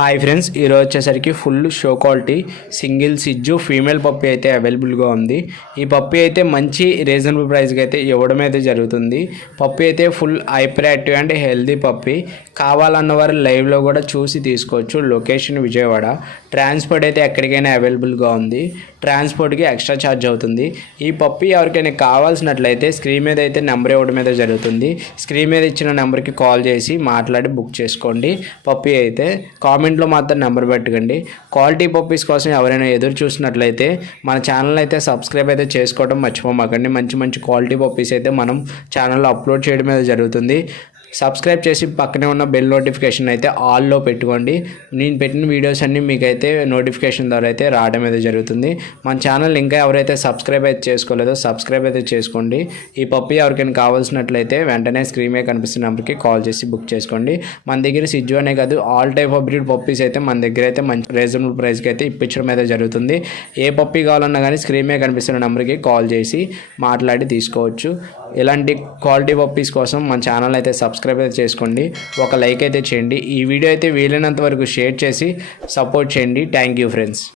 Hi friends ఈరోజు వచ్చేసరికి full show quality single సిజ్జు ఫీమేల్ పప్పి అయితే అవైలబుల్గా ఉంది. ఈ పప్పి అయితే మంచి రీజనబుల్ ప్రైస్కి అయితే ఇవ్వడం అయితే జరుగుతుంది. పప్పి అయితే full hyper active and healthy puppy కావాలన్న వారు లైవ్లో కూడా చూసి తీసుకోవచ్చు. లొకేషన్ విజయవాడ. ట్రాన్స్పోర్ట్ అయితే ఎక్కడికైనా అవైలబుల్గా ఉంది. ట్రాన్స్పోర్ట్కి ఎక్స్ట్రా ఛార్జ్ అవుతుంది. ఈ పప్పి ఎవరికైనా కావాల్సినట్లయితే స్క్రీన్ మీద అయితే నెంబర్ ఇవ్వడం అయితే జరుగుతుంది. స్క్రీన్ మీద ఇచ్చిన నెంబర్కి కాల్ చేసి మాట్లాడి బుక్ చేసుకోండి. పప్పి అయితే కామెంట్లో మాత్రం నెంబర్ పెట్టకండి. క్వాలిటీ పప్పీస్ కోసం ఎవరైనా ఎదురు చూసినట్లయితే మన ఛానల్ అయితే సబ్స్క్రైబ్ అయితే చేసుకోవడం మర్చిపోమాకండి. మంచి మంచి క్వాలిటీ పప్పీస్ అయితే మనం ఛానల్లో అప్లోడ్ చేయడం అయితే జరుగుతుంది. సబ్స్క్రైబ్ చేసి పక్కనే ఉన్న బెల్ నోటిఫికేషన్ అయితే ఆల్లో పెట్టుకోండి. నేను పెట్టిన వీడియోస్ అన్నీ మీకైతే నోటిఫికేషన్ ద్వారా అయితే రావడం అయితే జరుగుతుంది. మన ఛానల్ ఇంకా ఎవరైతే సబ్స్క్రైబ్ అయితే చేసుకోలేదో సబ్స్క్రైబ్ అయితే చేసుకోండి. ఈ పప్పు ఎవరికైనా కావాల్సినట్లయితే వెంటనే స్క్రీన్ మీద కనిపిస్తున్న నెంబర్కి కాల్ చేసి బుక్ చేసుకోండి. మన దగ్గర సిజ్జు అనే కాదు all type of breed puppies అయితే మన దగ్గర అయితే మంచి రీజనబుల్ ప్రైస్కి అయితే ఇప్పించడం అయితే జరుగుతుంది. ఏ పప్పీ కావాలన్నా కానీ స్క్రీన్ మీద కనిపిస్తున్న నెంబర్కి కాల్ చేసి మాట్లాడి తీసుకోవచ్చు. ఇలాంటి క్వాలిటీ పప్పీస్ కోసం మన ఛానల్ అయితే సబ్స్క్రైబ్ అయితే చేసుకోండి. ఒక లైక్ అయితే చేయండి. ఈ వీడియో అయితే వీలైనంత వరకు షేర్ చేసి సపోర్ట్ చేయండి. Thank you friends